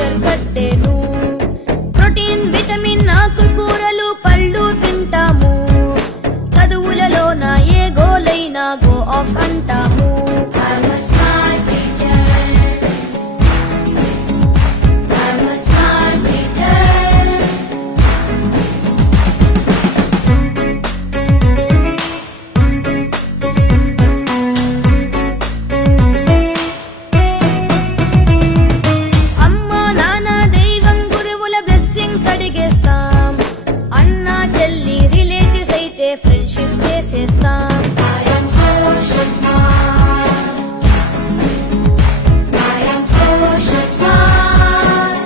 Future కట్టేను. Protein vitamin ఆకుకూరలు పళ్ళు తింటాము. చదువులలోన ఏ గోలైనా గో ఆఫ్ అంటాము. I'm a smart teacher. I'm a smart teacher. అమ్మా నాన్న దైవం గురువుల బ్లెస్సింగ్స్ అడిగేస్తాం. అన్నా చెల్లి రిలేటివ్స్ అయితే ఫ్రెండ్షిప్ చేసేస్తాం. I am social smart. I am social smart.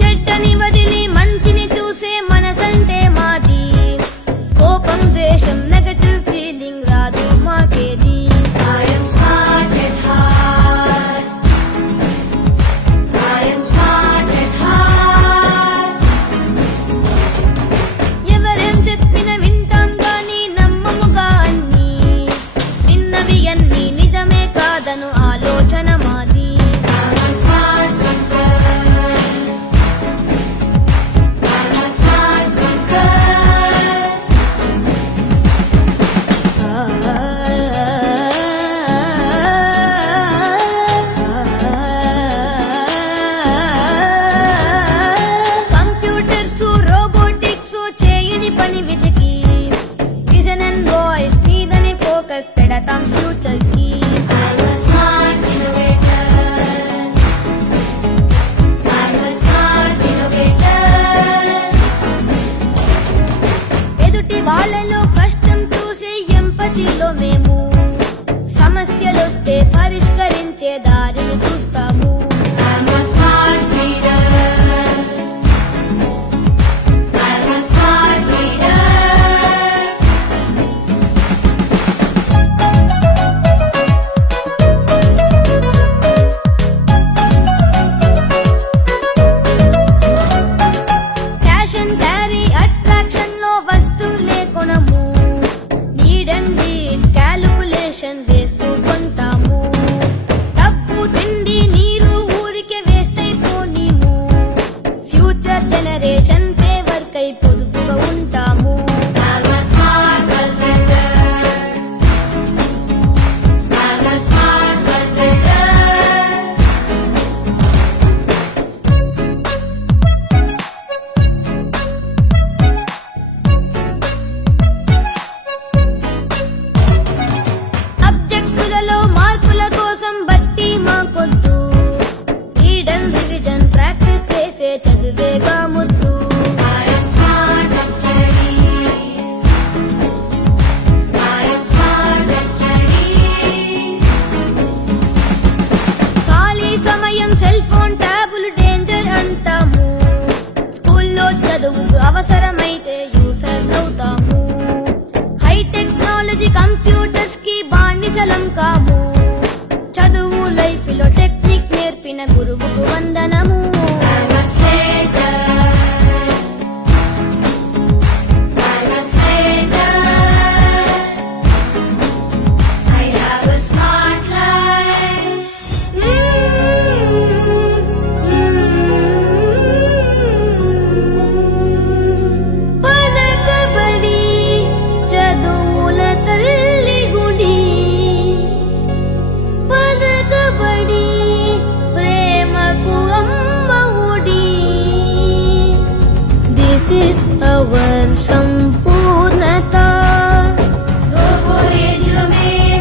చెడ్డని వదిలి మంచిని చూసే మనసంటే మాది. కోపం ద్వేషం నెగటివ్ ఫీలింగ్ రాదు మాకేది. I am smart at heart. I am smart at heart. ఎవరేం చెప్పిన వింటాం గాని నమ్మముగా అన్ని. విన్నవి అన్ని నిజమే కాదను ఆలోచన మాది. I'm a smart thinker. I'm a smart thinker. Computers robotics చేయని పని వెతికి విజన్ అండ్ వాయిస్ మీదనే ఫోకస్ పెడతాం ఫ్యూచర్ కి. I'm a smart innovator. I'm a smart innovator. ఎదుటి వాళ్ళలో కష్టం చూసి ఎంపతిలో మేము సమస్యలొస్తే పరిష్కరించే దారిని చూస్తాము. I'm a smart leader. I'm a smart leader. Cash and carry attraction లో వస్తువులే కొనము. నీడ్ అండ్ నీడ్ క్యాలిక్యులేషన్ వేస్తూ కొంటాము. డబ్బు తిండి నీరు ఊరికే వేస్ట్ అయిపోనీము. ఫ్యూచర్ జనరేషన్ ఫేవర్ కై పొదుపుగా ఉంటాము. I'm a smart calculator. I'm a smart calculator. అబ్జెక్టులలో మార్కుల కోసం బట్టి మాకొద్దు. రీడ్ అండ్ రివిజన్ ప్రాక్టీస్ చేసే చదువేగా ముద్దు. I am smart at studies. I am smart at studies. ఖాళీ సమయం సెల్ ఫోన్ ట్యాబులు డేంజర్ అంటాము. స్కూల్లో చదువుకు అవసరమైతే యూసర్ అవుతాము. హై టెక్నాలజీ కంప్యూటర్స్ కి బానిసలం కాము. చదువు లైఫ్ లో టెక్నిక్ నేర్పిన గురువుకు వందనము. I'm a slater. I'm a slater. I have a smart life. పలకబడి చదువుల తల్లి గుడి. పలకబడి ప్రేమకు అమ్మ ఒడి. This is our summer.